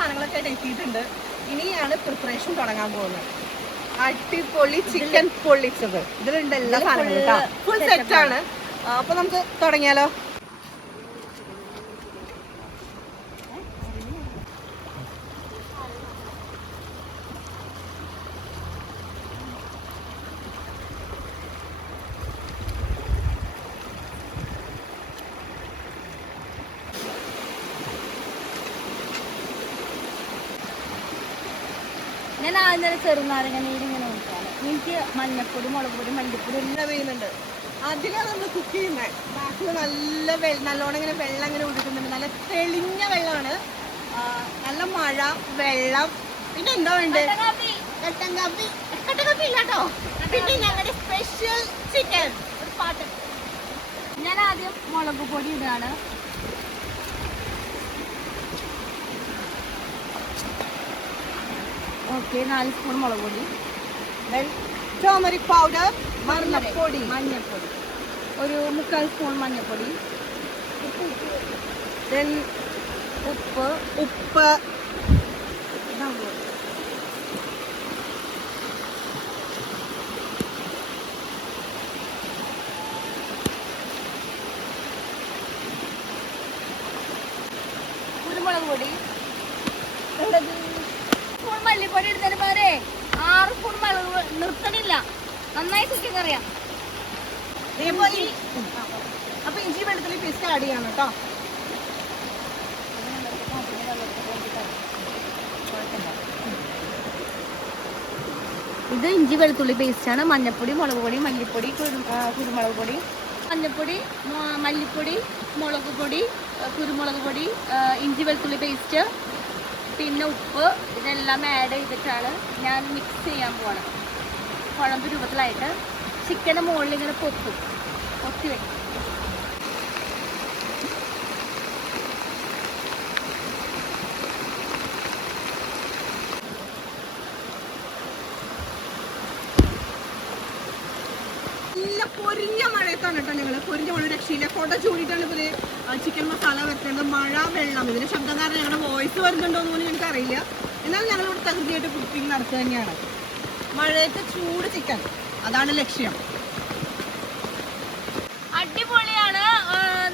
സാധനങ്ങളൊക്കെ ആയിട്ട് എത്തിയിട്ടുണ്ട്. ഇനിയാണ് പ്രിപ്പറേഷൻ തുടങ്ങാൻ പോകുന്നത്. അടിപൊളി ചിക്കൻ പൊള്ളിച്ചത് ഇതിലുണ്ട് എല്ലാ സാധനങ്ങളും. ഫുൾ സെറ്റ് ആണ്. അപ്പൊ നമുക്ക് തുടങ്ങിയാലോ? ഞാൻ ആദ്യം തന്നെ ചെറുനാരങ്ങ നീരിങ്ങനെ നോക്കാം. എനിക്ക് മഞ്ഞപ്പൊടി, മുളക് പൊടി, മല്ലിപ്പൊടി എല്ലാം വീഴുന്നുണ്ട്. അതിലാണ് നമ്മൾ കുക്ക് ചെയ്യുന്നത്. ബാക്കിൽ നല്ല നല്ലോണം ഇങ്ങനെ വെള്ളം ഇങ്ങനെ ഒഴുകുന്നുണ്ട്. നല്ല തെളിഞ്ഞ വെള്ളമാണ്. നല്ല മഴ, വെള്ളം, പിന്നെ എന്താ വേണ്ടത്? കട്ടൻ കാപ്പി ഇല്ലാട്ടോ. പിന്നെ ഞങ്ങളുടെ സ്പെഷ്യൽ ചിക്കൻ. ഒരു പാട്ട്. ഞാൻ ആദ്യം മുളക് പൊടി ഇടാണ്. ഓക്കെ, 4 സ്പൂൺ മുളക് പൊടി. ടർമറിക് പൗഡർ, മഞ്ഞപ്പൊടി ഒരു 3/4 സ്പൂൺ മഞ്ഞപ്പൊടി. ദെൻ ഉപ്പ് കുരുമുളക് പൊടി. സ്പൂൺ മല്ലിപ്പൊടി ഇടുന്നതിന് പകരം 6 സ്പൂൺ മുളക് നിർത്തണില്ല. നന്നായി ചിക്കൻ അറിയാം. അപ്പൊ ഇഞ്ചി വെളുത്തുള്ളി പേസ്റ്റ് ആഡ് ചെയ്യണം കേട്ടോ. ഇത് ഇഞ്ചി വെളുത്തുള്ളി പേസ്റ്റാണ്. മഞ്ഞപ്പൊടി, മുളക് പൊടി, മല്ലിപ്പൊടി, കുരുമുളക് പൊടി, മഞ്ഞപ്പൊടി, മല്ലിപ്പൊടി, മുളക് പൊടി, കുരുമുളക് പൊടി, ഇഞ്ചി വെളുത്തുള്ളി പേസ്റ്റ്, പിന്നെ ഉപ്പ്. ഇതെല്ലാം ആഡ് ചെയ്തിട്ടാണ് ഞാൻ മിക്സ് ചെയ്യാൻ പോകണം. കുഴമ്പ് രൂപത്തിലായിട്ട് ചിക്കൻ്റെ മുകളിൽ ഇങ്ങനെ പൊത്തി വെക്കും. നല്ല പൊരിഞ്ഞ മഴയത്താണ് കേട്ടോ ഞങ്ങൾ. പൊരിഞ്ഞ മഴ രക്ഷയില്ല. കൊട ചൂടിയിട്ടാണ് ഇവര് ചിക്കൻ മസാല വെക്കേണ്ടത്. മഴ, വെള്ളം. ഇതിന് ശബ്ദം കാരണം ഞങ്ങളുടെ വോയിസ് വരുന്നുണ്ടോ എന്ന് പോലും എനിക്കറിയില്ല. എന്നാലും ഞങ്ങളിവിടെ തകൃതിയായിട്ട് കുക്കിംഗ് നടത്തുക തന്നെയാണ്. മഴയത്ത് ചൂട് ചിക്കൻ, അതാണ് ലക്ഷ്യം. അടിപൊളിയാണ്.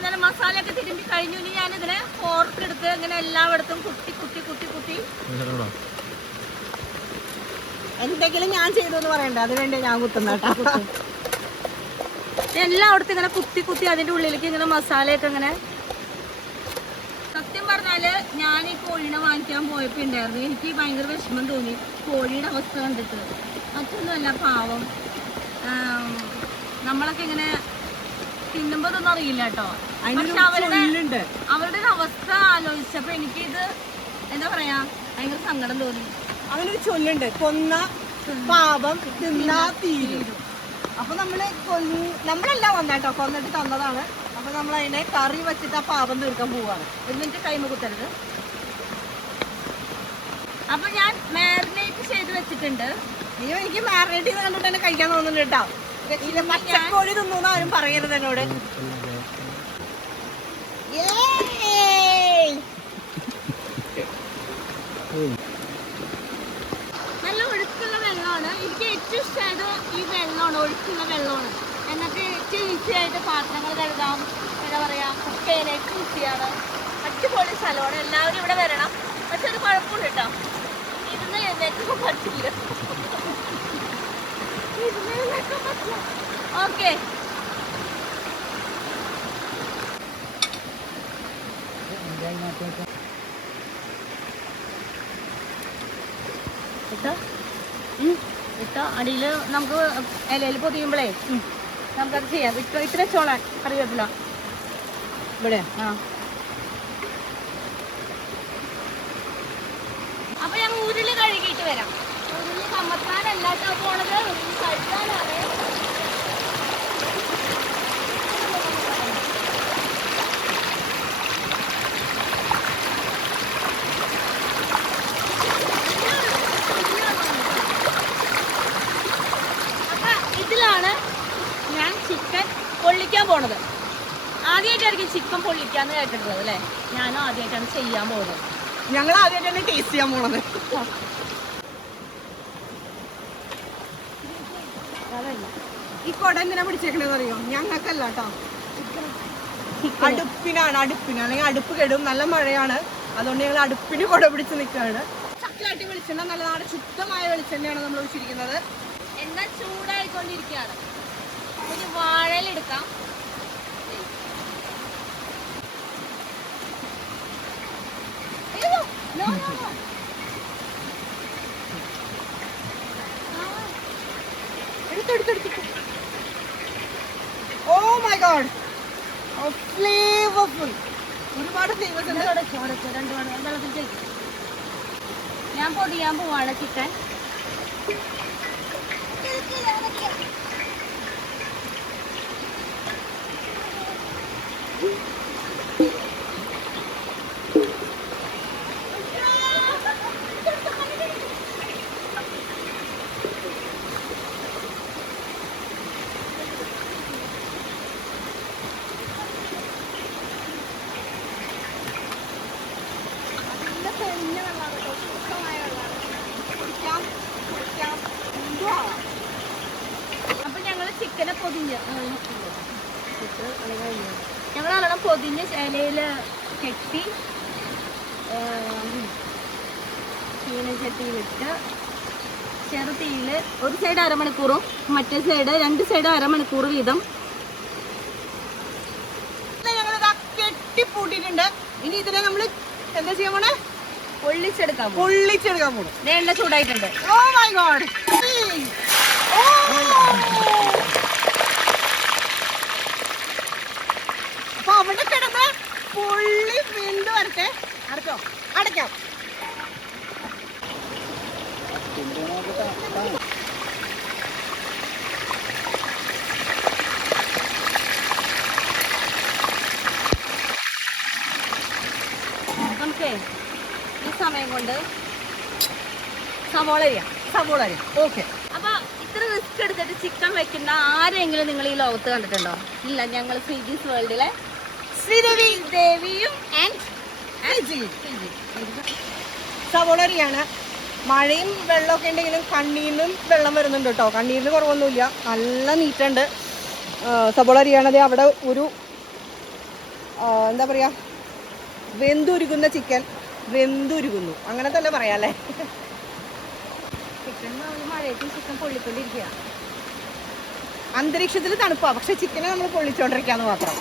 നല്ല മസാലയൊക്കെ തിരുമ്പി കഴിഞ്ഞു. ഇനി ഞാനിതിനെ ഫോർക്ക് എടുത്ത് ഇങ്ങനെ എല്ലായിടത്തും കുത്തി എന്തെങ്കിലും ഞാൻ ചെയ്തു എന്ന് പറയണ്ട, അതിനുവേണ്ടി ഞാൻ കുത്തുന്ന കേട്ടോ. എല്ലായിടത്തും ഇങ്ങനെ കുത്തി അതിൻ്റെ ഉള്ളിലേക്ക് ഇങ്ങനെ മസാലയൊക്കെ ഇങ്ങനെ. സത്യം പറഞ്ഞാല് ഞാൻ ഈ കോഴീനെ വാങ്ങിക്കാൻ പോയപ്പോൾ ഉണ്ടായിരുന്നു, എനിക്ക് ഭയങ്കര വിഷമം തോന്നി കോഴിയുടെ അവസ്ഥ കണ്ടിട്ട്. മറ്റൊന്നുമല്ല, പാവം. നമ്മളൊക്കെ ഇങ്ങനെ തിന്നുമ്പോ ഇതൊന്നും അറിയില്ല കേട്ടോ. പക്ഷെ അവരുടെ അവസ്ഥ ആലോചിച്ചപ്പോ എനിക്കിത് എന്താ പറയാ, ഭയങ്കര സങ്കടം തോന്നി. അവനൊരു ചൊല്ലുണ്ട്, കൊന്ന പാപം തിന്നാ തീരും. അപ്പൊ നമ്മളെല്ലാം വന്നാട്ടോ, കൊന്നിട്ട് തന്നതാണ്. അപ്പൊ നമ്മൾ അതിനെ കറി വെച്ചിട്ട് ആ പാപം തീർക്കാൻ പോവാണ്. എന്നിട്ട് കൈമ കുത്തരുത്. അപ്പൊ ഞാൻ മാരിനേറ്റ് ചെയ്ത് വെച്ചിട്ടുണ്ട്. അയ്യോ, എനിക്ക് മാരിനേറ്റ് ചെയ്ത് കണ്ടിട്ട് തന്നെ കഴിക്കാൻ തോന്നുന്നുണ്ട് കേട്ടോ. പച്ചക്കോഴി തിന്നൂന്ന് ആരും പറയരുത് എന്നോട്. നല്ല ഒഴുക്കുള്ള വെള്ളമാണ്. എനിക്ക് ഏറ്റവും ഇഷ്ടമായത് ഈ വെള്ളമാണ്, ഒഴുക്കുള്ള വെള്ളമാണ്. എന്നൊക്കെ ഏറ്റവും ഈസി ആയിട്ട് പാത്രങ്ങൾ കഴുകാം, എന്താ പറയാ, കുക്ക് ചെയ്യാനായിട്ട് ഈസിയാണ്. അടിപൊളി സ്ഥലമാണ്. എല്ലാവരും ഇവിടെ വരണം. പക്ഷെ ഒരു കുഴപ്പമില്ല കേട്ടോ, ഇരുന്ന് എഴുന്നേക്കാൻ പറ്റില്ല. ഓക്കെ, ഇട്ടോ അടിയിൽ നമുക്ക് ഇലയിൽ പൊതിയുമ്പോഴേ നമുക്കത് ചെയ്യാം. ഇത്ര ചോളാൻ അറിയത്തില്ല ഇവിടെ. അപ്പൊ ഞാൻ ഉരുളി കഴുകിയിട്ട് വരാം. ഉരുളി കമ്മത്താനല്ലാട്ടോ പോണത്, ഉരുളി കഴുകാനാണ്. ഇതിലാണ് ഞാൻ ചിക്കൻ പൊള്ളിക്കാൻ പോണത്. ആദ്യമായിട്ടായിരിക്കും ചിക്കൻ പൊള്ളിക്കാന്ന് കേട്ടിട്ടുള്ളത് അല്ലേ? ഞാനും ആദ്യമായിട്ടാണ് ചെയ്യാൻ പോകുന്നത്. ഞങ്ങൾ ആദ്യമായിട്ടാണ് ടേസ്റ്റ് ചെയ്യാൻ പോണത്. ഈ കൊട എന്തിനാ പിടിച്ചേക്കണെന്ന് അറിയോ? ഞങ്ങൾക്കല്ല കേട്ടോ, അടുപ്പിനാണ്. അല്ലെങ്കിൽ അടുപ്പ് കെടും, നല്ല മഴയാണ്, അതുകൊണ്ട് ഞങ്ങൾ അടുപ്പിന് കൊട പിടിച്ച് നിൽക്കുകയാണ്. ചക്കിലാട്ടി വെളിച്ചെണ്ണ, നല്ല നാട് ശുദ്ധമായ വെളിച്ചെണ്ണയാണ് നമ്മൾ ഒഴിച്ചിരിക്കുന്നത്. എണ്ണ ചൂടായിക്കൊണ്ടിരിക്കുകയാണ്. ഒരു വാഴയിലെടുക്കാം. Oh my God, flavourful. ഒരുപാട് ഫ്ലേവേഴ്സ് ഉണ്ട്. ഞാൻ പൊതിയാൻ പോവാണ് ചിക്കൻ. അപ്പൊ ഞങ്ങള് ചിക്കനെ പൊതിഞ്ഞ് ഞങ്ങൾ നല്ലോണം പൊതിഞ്ഞ് ഇലയില് കെട്ടി ചീനച്ചട്ടിയിലിട്ട് ചെറുതീയില് ഒരു സൈഡ് അരമണിക്കൂറും മറ്റേ സൈഡ് 2 സൈഡ് അരമണിക്കൂർ വീതം ഞങ്ങളിതാ കെട്ടിപ്പൂട്ടിട്ടുണ്ട്. ഇനി ഇതിനെ നമ്മള് എന്താ ചെയ്യാൻ പോണേ? പൊള്ളിച്ചെടുക്കാൻ പോണു. എണ്ണ ചൂടായിട്ടുണ്ട്. ഓ മൈ ഗോഡ്, അപ്പൊ അവിടെ കിടന്ന് പൊള്ളി വെന്ത് വരട്ടെ. അടയ്ക്കാം. നമുക്കേ ഈ സമയം കൊണ്ട് സവോള അരിയാം. ഓക്കെ. അപ്പൊ ഇത്ര റിസ്ക് എടുത്തിട്ട് ചിക്കൻ വെക്കുന്ന ആരെങ്കിലും നിങ്ങൾ ഈ ലോകത്ത് കണ്ടിട്ടുണ്ടോ? ഇല്ല. ഞങ്ങൾ സ്വീഗീസ് വേൾഡിലെ ശ്രീദേവിയും സവോള അരിയാണ്. മഴയും വെള്ളമൊക്കെ ഉണ്ടെങ്കിലും കണ്ണീരിനും വെള്ളം വരുന്നുണ്ട് കേട്ടോ. കണ്ണീരിന് കുറവൊന്നുമില്ല, നല്ല നീറ്റുണ്ട്. സവോള അരിയാണത്. അവിടെ ഒരു എന്താ പറയുക, വെന്തുരുകുന്ന ചിക്കൻ, വെന്തുരുകുന്നു അങ്ങനെ തന്നെ പറയാല്ലേ. Chicken മഴയത്തും chicken പൊള്ളിക്കൊണ്ടിരിക്കുക. അന്തരീക്ഷത്തിൽ തണുപ്പാ, പക്ഷെ ചിക്കനെ നമ്മൾ പൊള്ളിച്ചോണ്ടിരിക്കാന്ന് മാത്രം.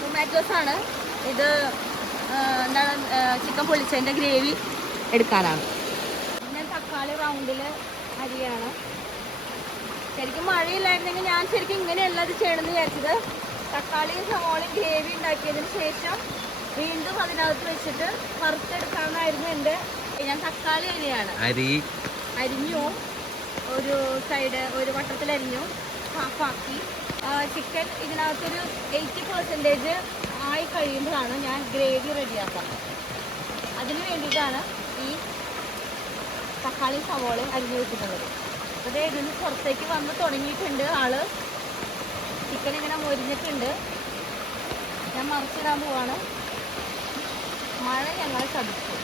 ടൊമാറ്റോസ് ആണ് ഇത്. എന്താണ്, ചിക്കൻ പൊള്ളിച്ചതിൻ്റെ ഗ്രേവി എടുക്കാനാണ്. ഞാൻ തക്കാളി റൗണ്ടിൽ അരിയാണ്. ശരിക്കും മഴയില്ലായിരുന്നെങ്കിൽ ഞാൻ ശരിക്കും ഇങ്ങനെയല്ല ഇത് ചെയ്യണമെന്ന് വിചാരിച്ചത്. തക്കാളിയും സവോളയും ഗ്രേവി ഉണ്ടാക്കിയതിന് ശേഷം വീണ്ടും അതിനകത്ത് വെച്ചിട്ട് വറുത്തെടുക്കാമെന്നായിരുന്നു എൻ്റെ. ഞാൻ തക്കാളി അരിഞ്ഞു, ഒരു സൈഡ് ഒരു വട്ടത്തിലരിഞ്ഞു, ഹാഫാക്കി. ചിക്കൻ ഇതിനകത്തൊരു 80% ആയി കഴിയുമ്പോഴാണ് ഞാൻ ഗ്രേവി റെഡിയാക്കാം. അതിന് വേണ്ടിയിട്ടാണ് ഈ തക്കാളി സവോളയും അരിഞ്ഞു വെച്ചിട്ടുള്ളത്. അതേ ഇതിന് പുറത്തേക്ക് വന്ന് തുടങ്ങിയിട്ടുണ്ട് ആള്. ചിക്കൻ ഇങ്ങനെ മൊരിഞ്ഞിട്ടുണ്ട്. ഞാൻ മറിച്ചിടാൻ പോവാണ്. മഴ ഞങ്ങളെ ചതിച്ചു.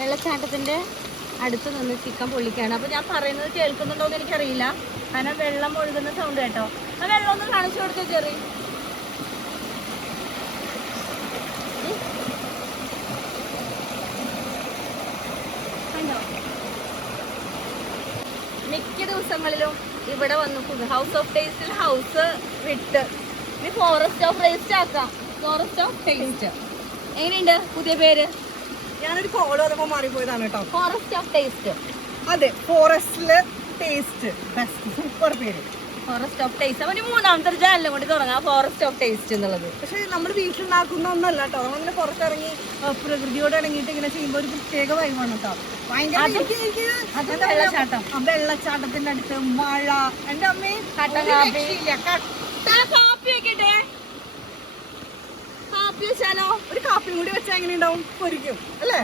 വെള്ളച്ചാട്ടത്തിൻ്റെ അടുത്ത് നിന്ന് ചിക്കൻ പൊള്ളിക്കുകയാണ്. അപ്പോൾ ഞാൻ പറയുന്നത് കേൾക്കുന്നുണ്ടോ എന്ന് എനിക്കറിയില്ല, കാരണം വെള്ളം ഒഴുകുന്ന സൗണ്ട് കേട്ടോ. ആ വെള്ളം ഒന്ന് കാണിച്ചു കൊടുത്തേ ചെറി. കണ്ടോ? മിക്ക ദിവസങ്ങളിലും ഇവിടെ വന്നു ഹൗസ് ഓഫ് ടേസ്റ്റിൽ ഹൗസ് വിട്ട് ഇനി ഫോറസ്റ്റ് ഓഫ് ടേസ്റ്റ് ആക്കാം. ഫോറസ്റ്റ് ഓഫ് ടേസ്റ്റ് എങ്ങനെയുണ്ട് പുതിയ പേര്? ഞാനൊരു കോള് വന്നപ്പോൾ മാറിപ്പോയതാണ് കേട്ടോ. Forest of taste. അതെ, ഫോറസ്റ്റില് ടേസ്റ്റ് ബെസ്റ്റ്, സൂപ്പർ പേര്. Forest of taste. അപ്പൊ മൂന്നാമത്തെ ചാനലും കൂടി തുടങ്ങാം, ഫോറസ്റ്റ് ഓഫ് ടേസ്റ്റ് എന്നുള്ളത്. പക്ഷെ നമ്മൾ വീട്ടിലുണ്ടാക്കുന്ന ഒന്നല്ല കേട്ടോ, നമ്മളിങ്ങനെ പുറത്തിറങ്ങി പ്രകൃതിയോട് ഇറങ്ങിയിട്ട് ഇങ്ങനെ ചെയ്യുമ്പോൾ ഒരു പ്രത്യേക വൈബാണ് കേട്ടോ. ഭയങ്കര വെള്ളച്ചാട്ടത്തിന്റെ അടുത്ത് മഴ, എന്റെ അമ്മയും കാപ്പി വെക്കട്ടെ, കാപ്പി വെച്ചാലോ? ഒരു കാപ്പിയും കൂടി വെച്ചാൽ എങ്ങനെ ഉണ്ടാവും? പൊരിക്കും അല്ലേ?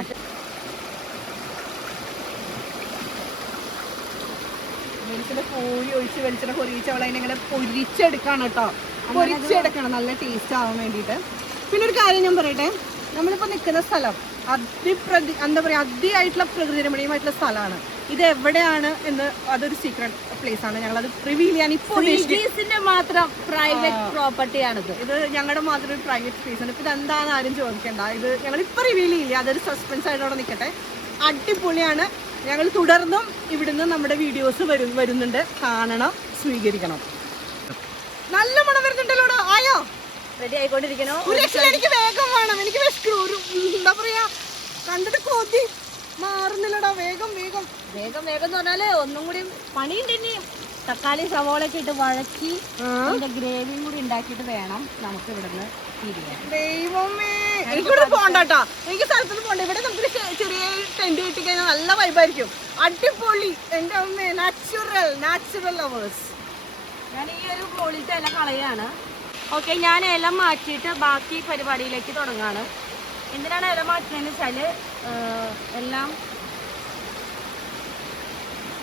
വെളിച്ചെണ്ണ കോഴി ഒഴിച്ച് വെളിച്ചെണ്ണ പൊരിച്ച് അവളെ ഇങ്ങനെ പൊരിച്ചെടുക്കാണ് കേട്ടോ. പൊരിച്ചെടുക്കണം നല്ല ടേസ്റ്റ് ആവാൻ വേണ്ടിയിട്ട്. പിന്നെ ഒരു കാര്യം ഞാൻ പറയട്ടെ, നമ്മളിപ്പോൾ നിൽക്കുന്ന സ്ഥലം എന്താ പറയുക, അതിയായിട്ടുള്ള പ്രകൃതി രമണീയമായിട്ടുള്ള സ്ഥലമാണ്. ഇത് എവിടെയാണ് എന്ന് അതൊരു സീക്രട്ട് പ്ലേസ് ആണ്. ഞങ്ങളത് റിവീൽ ചെയ്യാൻ ഇപ്പോൾ മാത്രം പ്രൈവറ്റ് പ്രോപ്പർട്ടിയാണിത്. ഇത് ഞങ്ങളുടെ മാത്രം ഒരു പ്രൈവറ്റ് സ്പേസ് ആണ്. ഇപ്പം ഇതെന്താണെന്ന് ആരും ചോദിക്കണ്ട. ഇത് ഞങ്ങളിപ്പോൾ റിവീൽ ചെയ്യില്ല, അതൊരു സസ്പെൻസ് ആയിട്ട് അവിടെ നിൽക്കട്ടെ. അടിപൊളിയാണ്. ഞങ്ങൾ തുടർന്നും ഇവിടുന്ന് നമ്മുടെ വീഡിയോസ് വരുന്നുണ്ട്. കാണണം, സ്വീകരിക്കണം. നല്ല മണം വരുന്നുണ്ടല്ലോ. ആയോ? റെഡി ആയിക്കൊണ്ടിരിക്കണോ? എനിക്ക് വേഗം വേണം, എനിക്ക് ഒരു എന്താ പറയാ, കണ്ടിട്ട് കൊതി മാറുന്നില്ലടാ. വേഗം വേഗം വേഗം വേഗം എന്ന് പറഞ്ഞാല് ഒന്നും കൂടി പണിയുണ്ട്. ഇനിയും തക്കാളി സവോളൊക്കെ ഇട്ട് വഴക്കി അതിന്റെ ഗ്രേവിയും കൂടി ഉണ്ടാക്കിയിട്ട് വേണം നമുക്ക് ഇവിടുന്ന് തിരിയാൻ. ദൈവമേ, എനിക്കിവിടെ പോണ്ടാട്ടാ, എനിക്ക് സ്ഥലത്തുനിന്ന് പോണ്ട. ഇവിടെ നമുക്ക് ചെറിയ ടെന്റ് കിട്ടി കഴിഞ്ഞാൽ നല്ല വൈബായിരിക്കും. അടിപൊളി. എന്റെ അമ്മേ, നാച്ചുറൽ ലവേഴ്സ്. ഞാൻ ഈ ഒരു ബോളിത്തെ ഇല കളയാണ്. ഓക്കെ, ഞാൻ ഇല മാറ്റിയിട്ട് ബാക്കി പരിപാടിയിലേക്ക് തുടങ്ങാണ്. എന്തിനാണ് ഇല മാറ്റുന്നതെന്ന് വെച്ചാൽ എല്ലാം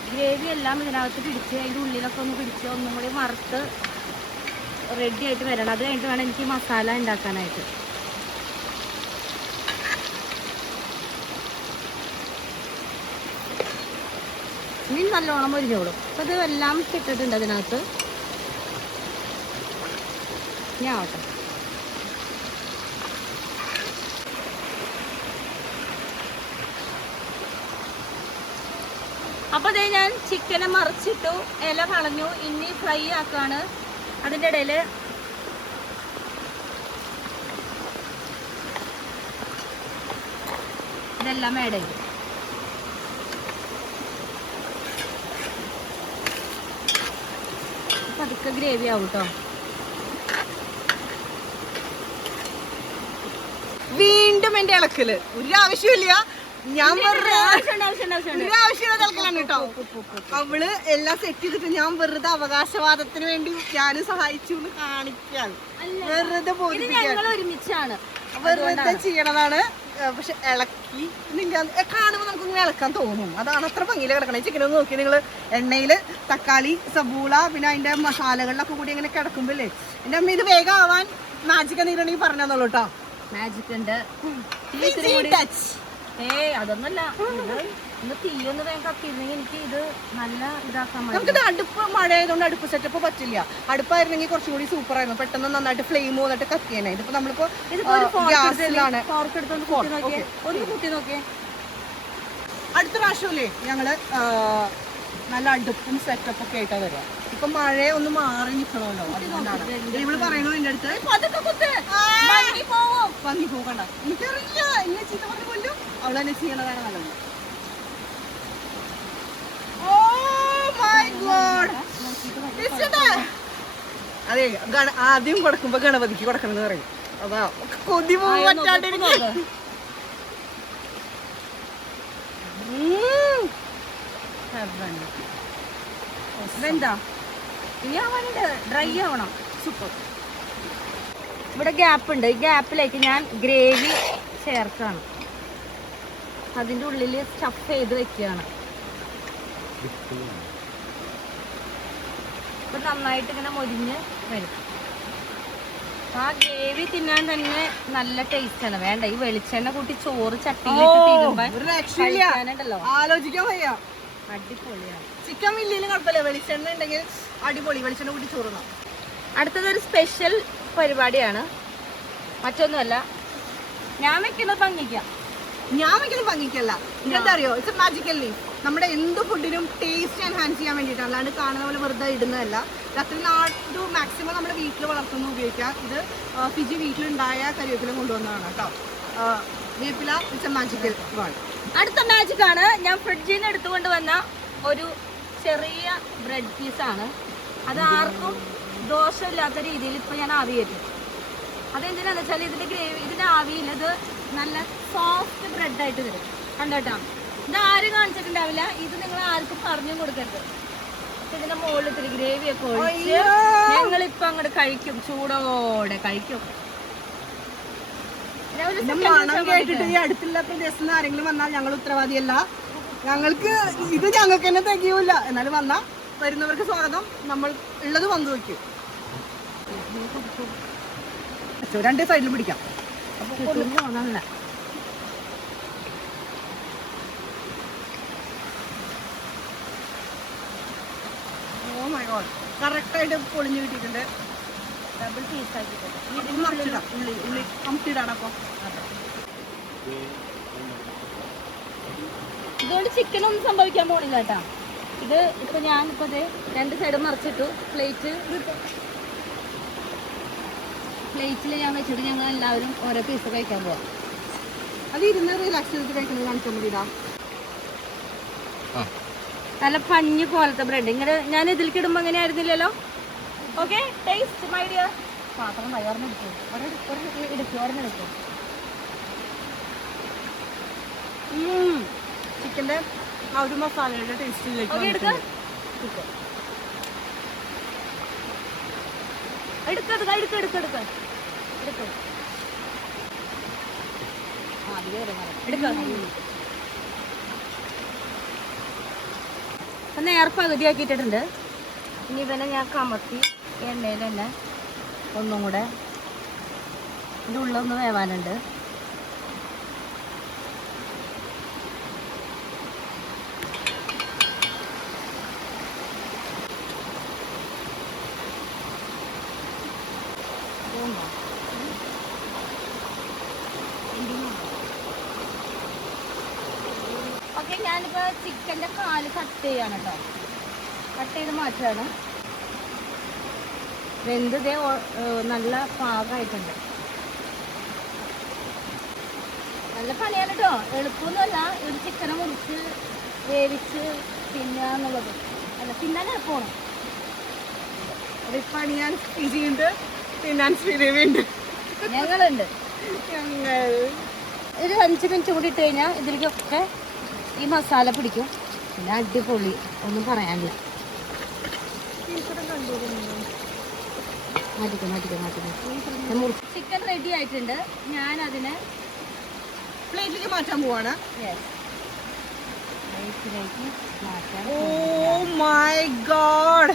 ഗ്രേവി എല്ലാം ഇതിനകത്ത് പിടിച്ച് അതിൻ്റെ ഉള്ളിലൊക്കെ ഒന്ന് പിടിച്ച് ഒന്നും കൂടി വറുത്ത് റെഡി ആയിട്ട് വരണം. അത് കഴിഞ്ഞിട്ട് വേണം എനിക്ക് മസാല ഉണ്ടാക്കാനായിട്ട്. മീൻ നല്ലോണം മുരിഞ്ഞോളും. അപ്പം ഇത് എല്ലാം ഇട്ടിട്ടുണ്ട് അതിനകത്ത്. ഞാൻ ആവട്ടെ. അപ്പോൾ അതേ ഞാൻ ചിക്കനെ മറിച്ചിട്ടു, ഇല കളഞ്ഞു, ഇനി ഫ്രൈ ആക്കാണ്. അതിൻ്റെ ഇടയിൽ ഇതെല്ലാം ആഡ് ചെയ്തു. പതുക്കെ ഗ്രേവി ആവും കേട്ടോ. വീണ്ടും എന്റെ ഇളക്കല് ഒരു ആവശ്യമില്ല. ഞാൻ ഇളക്കലാണ് കേട്ടോ. അവള് എല്ലാം സെറ്റ് ചെയ്തിട്ട് ഞാൻ വെറുതെ അവകാശവാദത്തിന് വേണ്ടി ഞാൻ സഹായിച്ചു എന്ന് കാണിക്കാൻ, വെറുതെ ഒരുമിച്ചാണ് വെറുതെ ചെയ്യണതാണ്. പക്ഷെ ഇളക്കി കാണുമ്പോൾ നമുക്കൊന്നും ഇളക്കാൻ തോന്നും. അതാണ് അത്ര ഭംഗിയിൽ കിടക്കണേ. ചിക്കൻ ഒന്ന് നോക്കി നിങ്ങൾ, എണ്ണയില് തക്കാളി സബൂള പിന്നെ അതിന്റെ മസാലകളിലൊക്കെ കൂടി ഇങ്ങനെ കിടക്കുമ്പോഴേ എന്റെ അമ്മ ഇത് വേഗം ആവാൻ മാജിക് എന്തെങ്കിലും പറഞ്ഞോളൂ കേട്ടോ. മാജിക് ഉണ്ട്. അതൊന്നല്ല, ഒന്ന് തീയൊന്ന് വേഗം കത്തിയിരുന്നെങ്കിൽ എനിക്ക് ഇത് നല്ല ഇതാക്കാൻ. നമുക്കിത് അടുപ്പ് മഴയായതുകൊണ്ട് അടുപ്പ് സെറ്റപ്പ് പറ്റില്ല. അടുപ്പായിരുന്നെങ്കിൽ കുറച്ചും കൂടി സൂപ്പർ ആയിരുന്നു. പെട്ടെന്ന് നന്നായിട്ട് ഫ്ലെയിം വന്നിട്ട് കത്തിയേനെ. ഇതിപ്പോ നമ്മളിപ്പോ ഗ്യാസിലാണ്. ഒന്ന് കുത്തി നോക്കിയേ. അടുത്ത പ്രാവശ്യമല്ലേ ഞങ്ങള് നല്ല അടുപ്പും സെറ്റപ്പ് ഒക്കെ ആയിട്ടാ വരിക. ഇപ്പൊ മഴ ഒന്ന് മാറി നിൽക്കണമല്ലോ, അതുകൊണ്ടാണ് ഇവള് പറയണു എന്റെ അടുത്ത് ഭംഗി പോകണ്ട. എനിക്കറിയില്ല, എന്നെ ചീത്ത പറഞ്ഞു കൊല്ലും. അവളെന്നെ ചെയ്യണതാണ് നല്ലത്. അതെ, ആദ്യം കൊടുക്കുമ്പോ ഗണപതിക്ക് കൊടുക്കണം എന്ന് പറയും. അതാ കൊതി പറ്റാണ്ടിരിക്കും. എന്താ ഇനി ആവാനുണ്ട്, ഡ്രൈ ആവണം. സൂപ്പർ. ഇവിടെ ഗ്യാപ്പ് ഉണ്ട്. ഈ ഗ്യാപ്പിലേക്ക് ഞാൻ ഗ്രേവി ചേർക്കാണ്. അതിൻ്റെ ഉള്ളിൽ സ്റ്റഫ് ചെയ്ത് വെക്കുകയാണ്. ഇപ്പം നന്നായിട്ട് ഇങ്ങനെ മൊരിഞ്ഞ് വരും. ആ ഗ്രേവി തിന്നാൻ തന്നെ നല്ല ടേസ്റ്റാണ്. വേണ്ട ഈ വെളിച്ചെണ്ണ കൂട്ടി ചോറ് ചട്ടിയിലിട്ട് തിന്നുമ്പോണ്ടല്ലോ, ആലോചിക്കാൻ വയ്യ. അടിപൊളിയാണ്. ചിക്കൻ വലിയ കുഴപ്പമില്ല, വെളിച്ചെണ്ണ ഉണ്ടെങ്കിൽ അടിപൊളി. വെളിച്ചെണ്ണ കൂട്ടി ചോറുന്ന. അടുത്തതൊരു സ്പെഷ്യൽ പരിപാടിയാണ്. മറ്റൊന്നുമല്ല, ഞാൻ വെക്കുന്നത് ഭംഗിക്കാം. ഞാൻ വെക്കുന്നത് ഭംഗിക്കല്ല. എന്താ അറിയോ, ഇറ്റ്സ് മാജിക്കൽ ലീഫ്. നമ്മുടെ എന്ത് ഫുഡിനും ടേസ്റ്റ് എൻഹാൻസ് ചെയ്യാൻ വേണ്ടിയിട്ടാണ്, അല്ലാണ്ട് കാണുന്ന പോലെ വെറുതെ ഇടുന്നതല്ല. രാത്രി നാട്ടു മാക്സിമം നമ്മുടെ വീട്ടിൽ വളർത്തുന്ന ഉപയോഗിക്കുക. ഇത് ഫിജി വീട്ടിലുണ്ടായ കരിവേപ്പില കൊണ്ടുവന്നതാണ് കേട്ടോ. വേപ്പില ഇറ്റ്സ് എ മാജിക്കൽ വൺ. അടുത്ത മാജിക്കാണ്, ഞാൻ ഫ്രിഡ്ജിൽ നിന്ന് എടുത്തുകൊണ്ട് വന്ന ഒരു ചെറിയ ബ്രെഡ് പീസാണ്. അത് ആർക്കും ദോഷമില്ലാത്ത രീതിയിൽ ഇപ്പൊ ഞാൻ ആവി കയറ്റും. അതെന്തിനാന്ന് വെച്ചാൽ ഇതിന്റെ ഗ്രേവി, ഇതിന്റെ ആവിയിൽ ഇത് നല്ല സോഫ്റ്റ് ബ്രെഡ് ആയിട്ട് വരും. കണ്ടോട്ടോ, ഇത് ആരും കാണിച്ചിട്ടുണ്ടാവില്ല, ഇത് നിങ്ങൾ ആർക്കും പറഞ്ഞു കൊടുക്കരുത്. ഇതിന്റെ മുകളിൽ ഇത്തിരി ഗ്രേവി ഒക്കെ ഒഴിച്ച് ഞങ്ങളിപ്പൊ അങ്ങോട്ട് കഴിക്കും, ചൂടോടെ കഴിക്കും. മണം കേട്ടിട്ട് ഈ അടുത്തുള്ള പ്രദേശത്ത് ആരെങ്കിലും വന്നാൽ ഞങ്ങൾ ഉത്തരവാദിയല്ല. ഞങ്ങൾക്ക് ഇത് ഞങ്ങൾക്ക് തന്നെ തികയൂല. എന്നാലും വന്നാ വരുന്നവർക്ക് സ്വാഗതം. നമ്മൾ ഉള്ളത് പങ്കുവയ്ക്കും. രണ്ട് സൈഡിൽ പിടിക്കാം. ഓ മൈ ഗോഡ്, കറക്റ്റായിട്ട് പൊളിഞ്ഞു കിട്ടിയിട്ടുണ്ട്. ഡബിൾ പീസ് ആക്കിയിട്ടുണ്ട്. ഉള്ളി അമുട്ടിയിടാണ്. അപ്പൊ ഇതുകൊണ്ട് ചിക്കനൊന്നും സംഭവിക്കാൻ പോണില്ല കേട്ടാ. ഇത് ഇപ്പൊ ഞാനിപ്പോ ഇത് രണ്ട് സൈഡും മറിച്ചിട്ടു. പ്ലേറ്റിൽ ഞാൻ വെച്ചിട്ട് ഞങ്ങൾ എല്ലാവരും ഓരോ പീസ് കഴിക്കാൻ പോവാം. അത് ഇരുന്ന് റിലാക്സ് ചെയ്തിട്ട് കഴിക്കുന്നത് കാണിച്ചാൽ മതിടാ. നല്ല പഞ്ഞ് പോലത്തെ ബ്രെഡ് ഇങ്ങനെ ഞാൻ ഇതിലേക്ക് ഇടുമ്പോ അങ്ങനെ ആയിരുന്നില്ലല്ലോ. Okay, taste my dear. പാത്രം വയറിനെടുക്കും, ഒരെണ്ണെടുക്കും. ചിക്കന്റെ ആ ഒരു മസാലയുടെ ടേസ്റ്റിലേക്ക് എടുക്കാം. നേർ പകുതിയാക്കിയിട്ടുണ്ട്. ഇനി ഇവനെ ഞാൻ കമത്തി എണ്ണയിൽ തന്നെ ഒന്നും കൂടെ ഇതിൻ്റെ ഉള്ളൊന്ന് വേവാനുണ്ട്. ഓക്കെ, ഞാനിപ്പോ ചിക്കൻ്റെ കാല് കട്ട് ചെയ്യാണ് കേട്ടോ. കട്ട് ചെയ്ത് മാറ്റുകയാണ്. വെന്ത് നല്ല പാകമായിട്ടുണ്ട്. നല്ല പണിയാണ് കേട്ടോ, എളുപ്പമൊന്നുമല്ല. ഒരു ചിക്കനെ മുറിച്ച് വേവിച്ച് തിന്നാന്നുള്ളത് അല്ല, തിന്നാൻ എളുപ്പമാണ്. പണിയാൻ ഈസിയുണ്ട്, തിന്നാൻ സ്പീഡിയുണ്ട്. ഞങ്ങളുണ്ട്. ഒരു 5 മിനിറ്റ് കൂടി ഇട്ട് കഴിഞ്ഞാൽ ഇതിലേക്കൊക്കെ ഈ മസാല പിടിക്കും. പിന്നെ അടിപൊളി, ഒന്നും പറയാനില്ല. ചിക്കൻ റെഡി ആയിട്ടുണ്ട്. ഞാൻ അതിനെ പ്ലേറ്റിലേക്ക് മാറ്റാൻ പോവാണ്. Oh my God,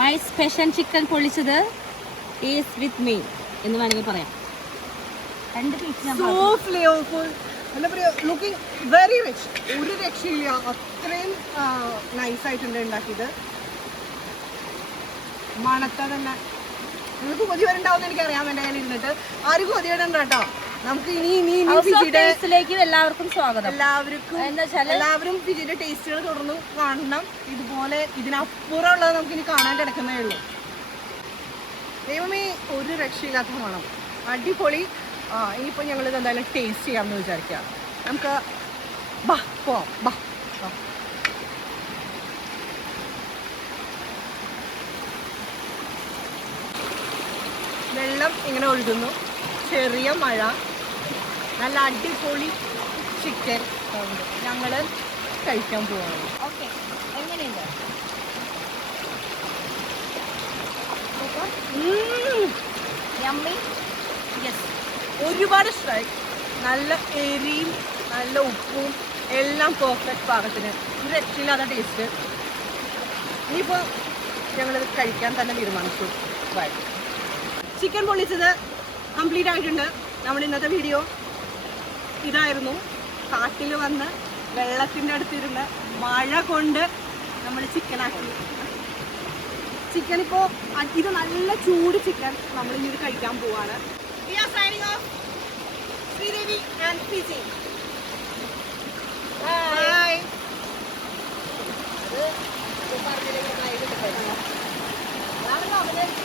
my special chicken പൊളിച്ചത് ഈസ് വിത്ത് മീ എന്ന് വേണമെങ്കിൽ പറയാം. 2 പീസ് ഞാൻ സോ ഫ്ലേവർഫുൾ, എന്താ പറയുക, ലുക്കിംഗ് വെരി റിച്ച്. ഒരു രക്ഷയില്ല, അത്രയും നൈസായിട്ടുണ്ട് ഉണ്ടാക്കിയത്. മണത്ത തന്നെ നിങ്ങൾക്ക് കൊതി വരണ്ടാവുന്ന എനിക്കറിയാം. എൻ്റെ കയ്യിൽ ഇരുന്നിട്ട് ആരും കൊതിയിടണ്ട കേട്ടോ. നമുക്ക് ടേസ്റ്റിലേക്ക് എല്ലാവർക്കും സ്വാഗതം. എല്ലാവരും ഫിജിയുടെ ടേസ്റ്റുകൾ തുടർന്ന് കാണണം. ഇതുപോലെ ഇതിനപ്പുറം ഉള്ളത് നമുക്ക് ഇനി കാണാൻ കിടക്കുന്നേ ഉള്ളൂ. ദൈവമേ, ഒരു രക്ഷയില്ലാത്ത മണം, അടിപൊളി. ഇനിയിപ്പോൾ ഞങ്ങളിത് എന്തായാലും ടേസ്റ്റ് ചെയ്യാമെന്ന് വിചാരിക്കാം. നമുക്ക് പോവാം. വെള്ളം ഇങ്ങനെ ഒഴുകുന്നു, ചെറിയ മഴ, നല്ല അടിപൊളി ചിക്കൻ. ഞങ്ങൾ കഴിക്കാൻ പോവാണ്. ഓക്കെ, എങ്ങനെയുണ്ട്? ഒരുപാട് സ്ട്രൈക്ക്, നല്ല എരിയും നല്ല ഉപ്പും എല്ലാം പെർഫെക്റ്റ് പാകത്തിന്. ഒരു രക്ഷയില്ലാത്ത ടേസ്റ്റ്. ഇനിയിപ്പോൾ ഞങ്ങളിത് കഴിക്കാൻ തന്നെ തീരുമാനിച്ചു. ബൈ. ചിക്കൻ പൊള്ളിച്ചത് കംപ്ലീറ്റ് ആയിട്ടുണ്ട്. നമ്മുടെ ഇന്നത്തെ വീഡിയോ ഇതായിരുന്നു. കാട്ടിൽ വന്ന് വെള്ളത്തിൻ്റെ അടുത്തിരുന്ന് മഴ കൊണ്ട് നമ്മൾ ചിക്കനാക്കി. ചിക്കൻ ഇപ്പോൾ ഇത് നല്ല ചൂട് ചിക്കൻ നമ്മൾ ഇനി കഴിക്കാൻ പോവാണ്. We are signing off. Sridevi and Fiji.